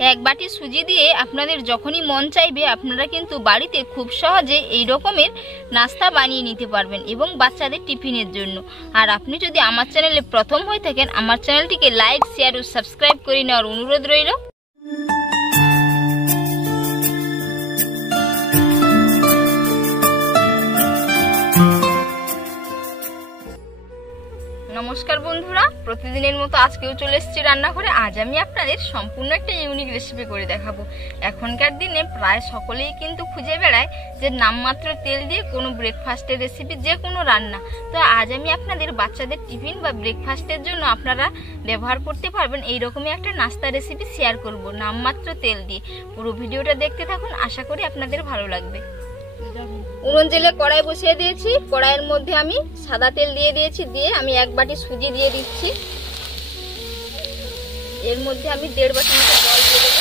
এক বাটি সুজি দিয়ে আপনাদের যখনই মন চাইবে আপনারা কিন্তু বাড়িতে খুব সহজে এই রকমের নাস্তা বানিয়ে নিতে পারবেন এবং বাচ্চাদের টিফিনের জন্য। আর আপনি যদি আমার চ্যানেলে প্রথম হয়ে থাকেন, আমার চ্যানেলটিকে লাইক, শেয়ার ও সাবস্ক্রাইব করে নেওয়ার অনুরোধ রইল। নমস্কার বন্ধুরা, প্রতিদিনের মতো আজকেও চলে এসেছি রান্নাঘরে। আজ আমি আপনাদের সম্পূর্ণ একটা ইউনিক রেসিপি করে দেখাবো। এখনকার দিনে প্রায় সকলেই কিন্তু খুঁজে বেড়ায় যে নামমাত্র তেল দিয়ে কোনো ব্রেকফাস্টের রেসিপি, যে কোনো রান্না। তো আজ আমি আপনাদের বাচ্চাদের টিফিন বা ব্রেকফাস্টের জন্য আপনারা ব্যবহার করতে পারবেন এইরকমই একটা নাস্তা রেসিপি শেয়ার করব নামমাত্র তেল দিয়ে। পুরো ভিডিওটা দেখতে থাকুন, আশা করি আপনাদের ভালো লাগবে। উনুন জেলে কড়াই বসিয়ে দিয়েছি। কড়াইয়ের মধ্যে আমি সাদা তেল দিয়ে দিয়েছি, দিয়ে আমি এক বাটি সুজি দিয়ে দিচ্ছি। এর মধ্যে আমি 1.5 বাটি মতো জল দিয়ে দেবো।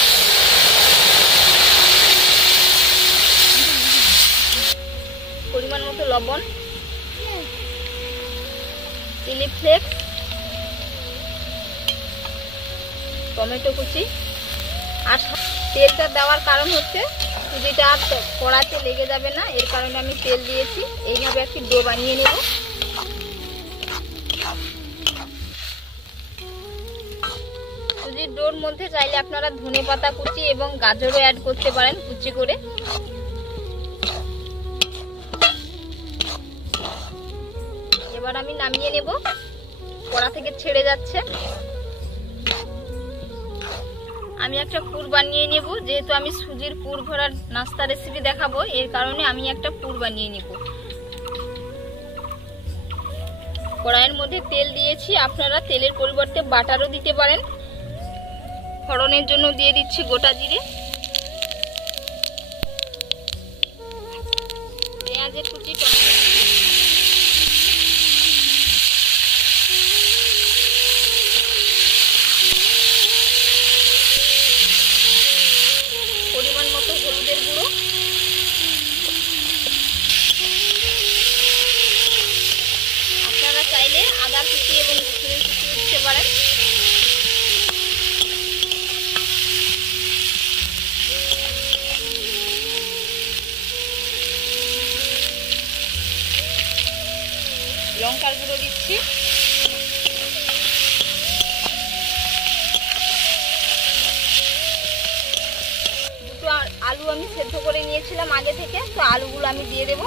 পরিমাণ মতো লবণ, চিলি ফ্লেক্স, টমেটো কুচি। আর তেলটা দেওয়ার কারণ হচ্ছে সুজিটা আর কড়াতে লেগে যাবে না, এর কারণে আমি তেল দিয়েছি। এইভাবে একটি ডো বানিয়ে নেব। সুজির ডোর মধ্যে চাইলে আপনারা ধনেপাতা কুচি এবং গাজরও অ্যাড করতে পারেন কুচি করে। এবার আমি নামিয়ে নেব, কড়া থেকে ছেড়ে যাচ্ছে। আমি একটা পুর বানিয়ে নেব, যেহেতু আমি সুজির পুর ভরার নাস্তা রেসিপি দেখাবো, এর কারণে আমি একটা পুর বানিয়ে নেব। কড়াইয়ের মধ্যে তেল দিয়েছি, আপনারা তেলের পরিবর্তে বাটারও দিতে পারেন। ফোড়নের জন্য দিয়ে দিচ্ছি গোটা জিরে, পেঁয়াজের কুচি, টমেটো কুচি, পরিমাণ মতো হলুদের গুঁড়ো, আপনারা চাইলে আদা কুচি এবং রসুনের কুচিও দিতে পারেন। লঙ্কার গুঁড়ো দিচ্ছি। আলু আমি সেদ্ধ করে নিয়েছিলাম আগে থেকে, তো আলুগুলো আমি দিয়ে দেব।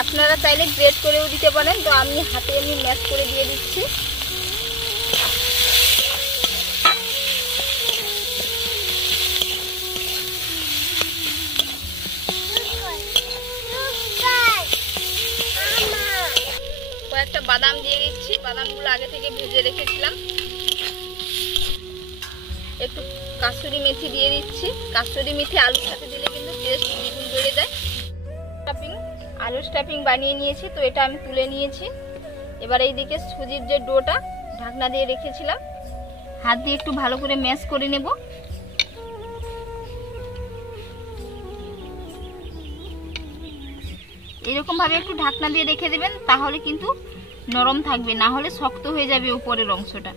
আপনারা চাইলে গ্রেট করেও দিতে পারেন, তো আমি হাতে এমনি ম্যাশ করে দিয়ে দিচ্ছি। কয়েকটা বাদাম দিয়ে দিচ্ছি, বাদামগুলো আগে থেকে ভেজে রেখেছিলাম। একটু কাসুরি মেথি দিয়ে দিচ্ছি। কাসুরি মেথি আলুর সাথে দিলে কিন্তু টেস্ট দ্বিগুণ বেড়ে যায়। আলুর স্টাফিং বানিয়ে নিয়েছি, তো এটা আমি তুলে নিয়েছি। এবার এইদিকে সুজির যে ডোটা ঢাকনা দিয়ে রেখেছিলাম, হাত দিয়ে একটু ভালো করে ম্যাশ করে নেব। এরকম ভাবে একটু ঢাকনা দিয়ে রেখে দেবেন, তাহলে কিন্তু নরম থাকবে, না হলে শক্ত হয়ে যাবে উপরের অংশটা।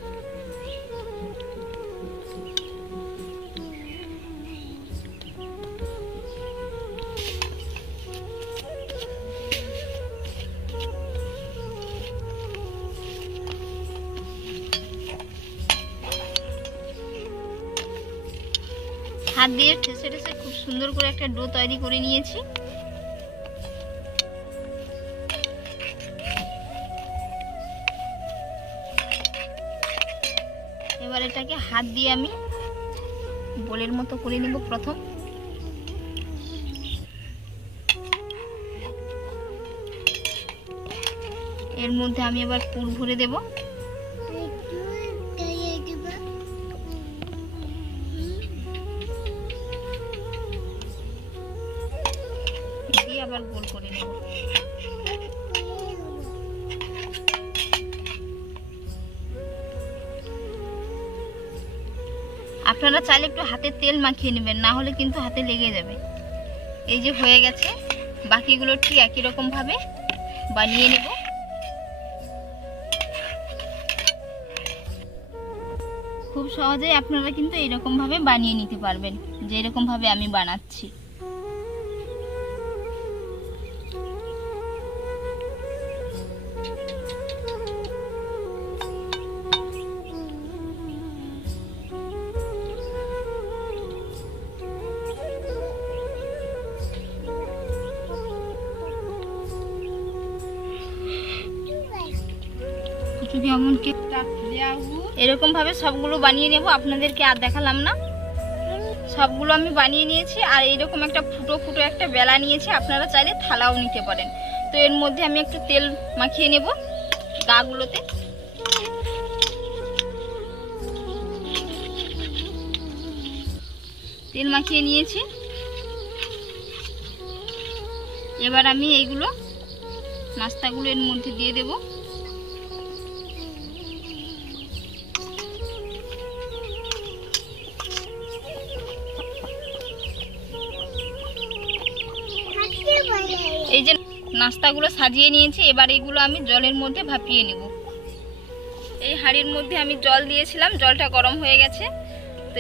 হাত দিয়ে ঠেসে ঠেসে খুব সুন্দর করে একটা ডো তৈরি করে নিয়েছি। এবার এটাকে হাত দিয়ে আমি বলের মতো করে নেব। প্রথম এর মধ্যে আমি এবার পুর ভরে দেব। আবার গোল করে নেব। আপনারা চাইলে একটু হাতে তেল মাখিয়ে নেবেন, না হলে কিন্তু হাতে লেগে যাবে। এই যে হয়ে গেছে, বাকিগুলো ঠিক একই রকম ভাবে বানিয়ে নেব। খুব সহজেই আপনারা কিন্তু এরকম ভাবে বানিয়ে নিতে পারবেন, যে এরকম ভাবে আমি বানাচ্ছি। এরকম ভাবে সবগুলো বানিয়ে নেব, আপনাদেরকে আর দেখালাম না। সবগুলো আমি বানিয়ে নিয়েছি। আর এইরকম একটা ফুটো ফুটো একটা বেলা নিয়েছি, আপনারা চাইলে থালাও নিতে পারেন। তো এর মধ্যে আমি একটু তেল মাখিয়ে নেব গাগুলোতে। তেল মাখিয়ে নিয়েছি। এবার আমি এইগুলো নাস্তাগুলো এর মধ্যে দিয়ে দেব। এই যে নাস্তাগুলো সাজিয়ে নিয়েছি, এবার এগুলো আমি জলের মধ্যে ভাপিয়ে নেব। এই হাঁড়ির মধ্যে আমি জল দিয়েছিলাম, জলটা গরম হয়ে গেছে। তো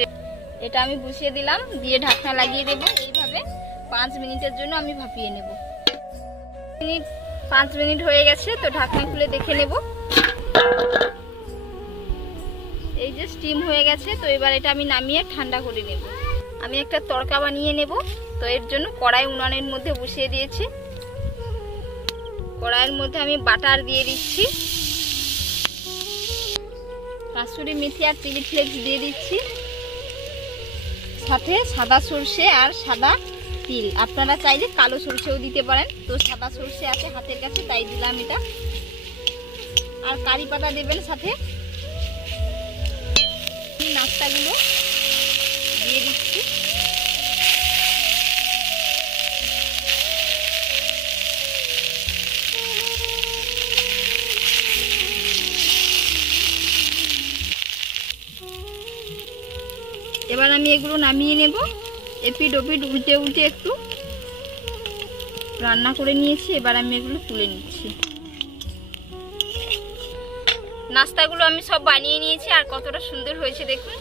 এটা আমি বসিয়ে দিলাম, দিয়ে ঢাকনা লাগিয়ে দেব। এইভাবে 5 মিনিটের জন্য আমি ভাপিয়ে নেব। 5 মিনিট হয়ে গেছে, তো ঢাকনা খুলে দেখে নেব। এই যে স্টিম হয়ে গেছে। তো এবার এটা আমি নামিয়ে ঠান্ডা করে নেব। আমি একটা তড়কা বানিয়ে নেব। তো এর জন্য কড়াই উনানের মধ্যে বসিয়ে দিয়েছি। কড়াইয়ের মধ্যে আমি বাটার দিয়ে দিচ্ছি, কাসুরি মেথি আর চিলি ফ্লেক্স দিয়ে দিচ্ছি, সাথে সাদা সর্ষে আর সাদা তিল। আপনারা চাইলে কালো সর্ষেও দিতে পারেন। তো সাদা সর্ষে আছে হাতের কাছে, তাই দিলাম এটা। আর কারি পাতা দেবেন সাথে। নাস্তাগুলো দিয়ে দিচ্ছি। এবার আমি এগুলো নামিয়ে নেব। এপিট ওপিট উল্টে উল্টে একটু রান্না করে নিয়েছি। এবার আমি এগুলো তুলে নিচ্ছি। নাস্তাগুলো আমি সব বানিয়ে নিয়েছি। আর কতটা সুন্দর হয়েছে দেখুন।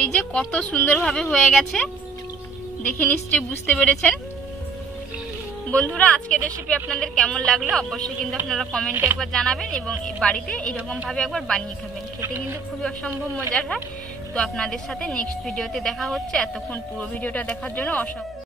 এই যে কত সুন্দরভাবে হয়ে গেছে, দেখে নিশ্চয়ই বুঝতে পেরেছেন। বন্ধুরা, আজকের রেসিপি আপনাদের কেমন লাগলো অবশ্যই কিন্তু আপনারা কমেন্টে একবার জানাবেন, এবং বাড়িতে এইরকম ভাবে একবার বানিয়ে খাবেন। খেতে কিন্তু খুবই অসম্ভব মজার হয়। তো আপনাদের সাথে নেক্সট ভিডিওতে দেখা হচ্ছে। এতক্ষণ পুরো ভিডিওটা দেখার জন্য অসংখ্য